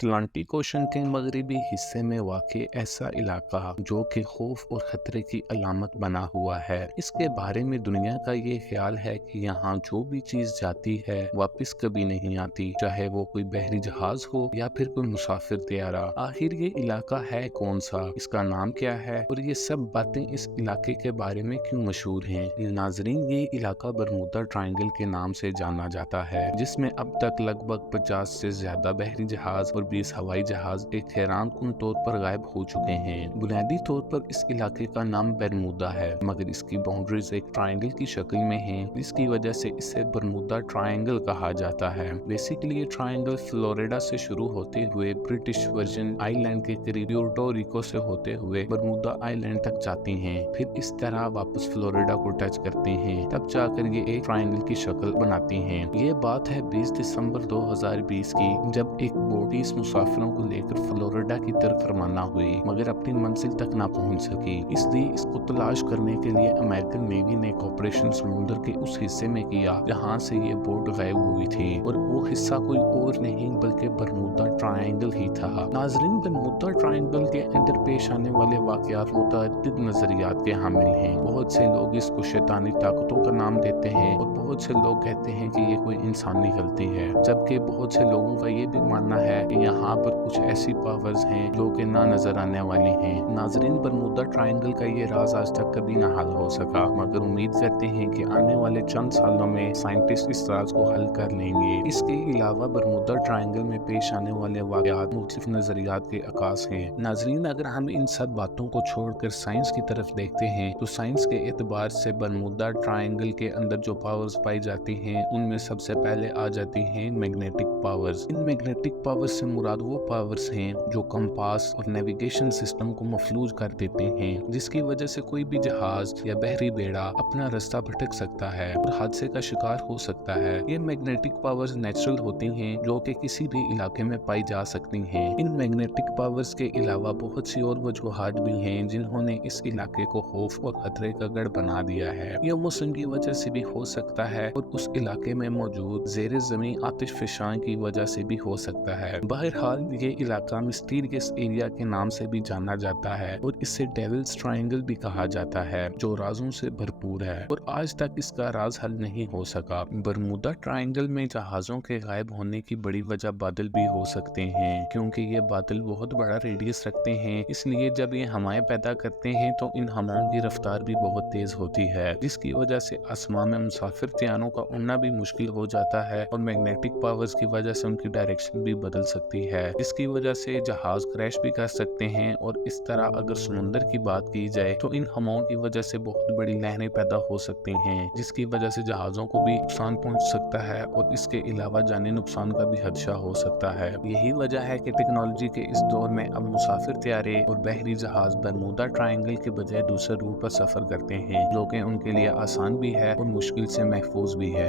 Atlantic ocean के मगरबी हिस्से में वाक़ ऐसा इलाका जो कि खौफ और ख़तरे की अलामत बना हुआ है। इसके बारे में दुनिया का ये ख्याल है कि यहाँ जो भी चीज़ जाती है वापस कभी नहीं आती, चाहे वो कोई बहरी जहाज हो या फिर कोई मुसाफिर त्यारा। आखिर ये इलाका है कौन सा, इसका नाम क्या है और ये सब बातें इस इलाके के बारे में क्यों मशहूर हैं। नाजरीन, ये इलाका बरमूदा ट्रायंगल के नाम से जाना जाता है, जिसमें अब तक लगभग 50 से ज्यादा बहरी जहाज और 20 हवाई जहाज एक हैरानकुन तौर पर गायब हो चुके हैं। बुनियादी तौर पर इस इलाके का नाम बरमूदा है, मगर इसकी बाउंड्रीज एक ट्रायंगल की शक्ल में हैं, जिसकी वजह से इसे बरमूदा ट्रायंगल कहा जाता है। बेसिकली ये ट्रायंगल फ्लोरिडा से शुरू होते हुए ब्रिटिश वर्जिन आइलैंड के करीब प्यूर्टो रिको से होते हुए बरमूदा आइलैंड तक जाती हैं, फिर इस तरह वापस फ्लोरिडा को टच करते हैं, तब जाकर ये एक ट्रायंगल की शक्ल बनाती हैं। ये बात है 20 दिसंबर 2020 की, जब एक बोट 30 मुसाफिरों को लेकर फ्लोरिडा की तरफ रवाना हुई, मगर अपनी मंजिल तक ना पहुंच सकी। इसलिए इसको तलाश करने के लिए अमेरिकन नेवी ने एक ऑपरेशन समुद्र के उस हिस्से में किया जहां से ये बोट गायब हुई थी, और वो हिस्सा कोई और नहीं बल्कि बरमूदा ट्रायंगल ही था। नाजरीन, बरमूदा ट्रायंगल के अंदर पेश आने वाले वाकयात मुतअद्दिद नजरियात के हामिल हैं। बहुत से लोग इसको शैतानी ताकतों का नाम देते हैं और बहुत से लोग कहते हैं कि ये कोई इंसानी गलती है, जबकि बहुत से लोगों का ये भी मानना है कि यहाँ पर कुछ ऐसी पावर्स हैं जो कि ना नजर आने वाली हैं। नाजरीन, बरमूदा ट्रायंगल का ये राज आज तक कभी ना हल हो सका, मगर उम्मीद करते हैं कि आने वाले चंद सालों में साइंटिस्ट इस राज को हल कर लेंगे। इसके अलावा बरमूदा ट्रायंगल में पेश आने वाले वाकयात मुख्तलिफ नजरियात के अकास हैं। नाजरीन, अगर हम इन सब बातों को छोड़कर साइंस की तरफ देखते हैं तो साइंस के एतबार से बरमूदा ट्रायंगल के अंदर जो पावर्स पाई जाती हैं उनमें सबसे पहले आ जाती हैं magnetic powers. In magnetic powers से मुराद वो पावर्स हैं जो कंपास और नेविगेशन सिस्टम को मफलूज कर देते हैं, जिसकी वजह से कोई भी जहाज या बहरी बेड़ा अपना रास्ता भटक सकता है और हादसे का शिकार हो सकता है। ये मैग्नेटिक पावर्स नेचुरल होती हैं जो कि किसी भी इलाके में पाई जा सकती हैं। इन मैग्नेटिक पावर्स के अलावा बहुत सी और वजूहात भी हैं जिन्होंने इस इलाके को खौफ और खतरे का गढ़ बना दिया है। यह मौसम की वजह से भी हो सकता है और उस इलाके में मौजूद ज़ेरे ज़मीन आतिशफ़शां की वजह से भी हो सकता है। बहरहाल ये इलाका मिस्टीरियस एरिया के नाम से भी जाना जाता है और इसे डेविल्स ट्रायंगल भी कहा जाता है, जो राजों से भरपूर है और आज तक इसका राज हल नहीं हो सका। बरमूदा ट्रायंगल में जहाजों के गायब होने की बड़ी वजह बादल भी हो सकते हैं, क्योंकि ये बादल बहुत बड़ा रेडियस रखते हैं। इसलिए जब ये हवाएं पैदा करते हैं तो इन हवाओं की रफ्तार भी बहुत तेज होती है, जिसकी वजह से आसमान में मुसाफिर त्यारों का उड़ना भी मुश्किल हो जाता है और मैग्नेटिक पावर्स की वजह से उनकी डायरेक्शन भी बदल सकती है, जिसकी वजह से जहाज क्रैश भी कर सकते हैं। और इस तरह अगर समुद्र की बात की जाए तो इन हवाओं की वजह से बहुत बड़ी लहरें पैदा हो सकती हैं, जिसकी वजह से जहाजों को भी नुकसान पहुंच सकता है और इसके अलावा जानी नुकसान का भी खदशा हो सकता है। यही वजह है कि टेक्नोलॉजी के इस दौर में अब मुसाफिर त्यारे और बहरी जहाज बरमूदा ट्रायंगल के बजाय दूसरे रूट पर सफर करते हैं, जो कि उनके लिए आसान भी है और मुश्किल से महफूज भी है।